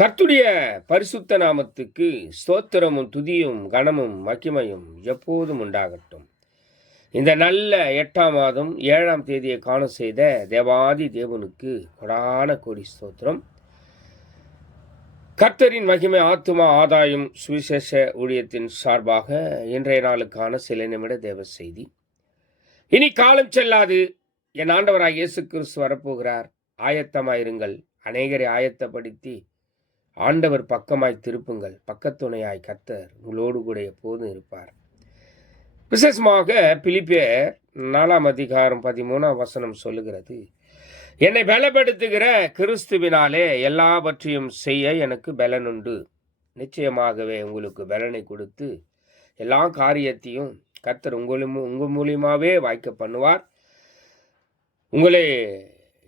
கர்த்தருடைய பரிசுத்த நாமத்துக்கு ஸ்தோத்திரமும் துதியும் கனமும் மகிமையும் எப்போதும் உண்டாகட்டும். இந்த நல்ல 8ஆம் மாதம் 7ஆம் தேதியை காண செய்த தேவாதி தேவனுக்கு கொடான கோடி ஸ்தோத்திரம். கர்த்தரின் மகிமை ஆத்துமா ஆதாயம் சுவிசேஷ ஊழியத்தின் சார்பாக இன்றைய நாளுக்கான சில நிமிட தேவ செய்தி. இனி காலம் செல்லாது, என் ஆண்டவராக இயேசு கிறிஸ்து வரப்போகிறார். ஆயத்தமாயிருங்கள். அநேகரை ஆயத்தப்படுத்தி ஆண்டவர் பக்கமாய் திருப்புங்கள். பக்கத்துணையாய் கர்த்தர் உங்களோடு கூட எப்போதும் இருப்பார். விசேஷமாக பிலிப்பியர் 4ஆம் அதிகாரம் 13ஆம் வசனம் சொல்லுகிறது, என்னை பலப்படுத்துகிற கிறிஸ்துவினாலே எல்லாவற்றையும் செய்ய எனக்கு பலனுண்டு. நிச்சயமாகவே உங்களுக்கு பலனை கொடுத்து எல்லா காரியத்தையும் கர்த்தர் உங்கள் மூலியமாகவே வாய்க்க பண்ணுவார். உங்களை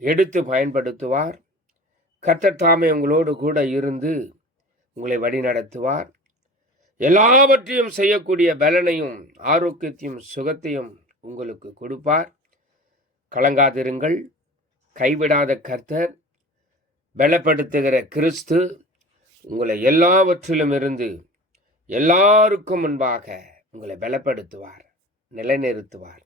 எடுத்து பயன்படுத்துவார். கர்த்தர் தாமே உங்களோடு கூட இருந்து உங்களை வழி நடத்துவார். எல்லாவற்றையும் செய்யக்கூடிய பலனையும் ஆரோக்கியத்தையும் சுகத்தையும் உங்களுக்கு கொடுப்பார். கலங்காதிருங்கள். கைவிடாத கர்த்தர், பலப்படுத்துகிற கிறிஸ்து உங்களை எல்லாவற்றிலும் இருந்து எல்லாருக்கும் முன்பாக உங்களை பலப்படுத்துவார், நிலைநிறுத்துவார்.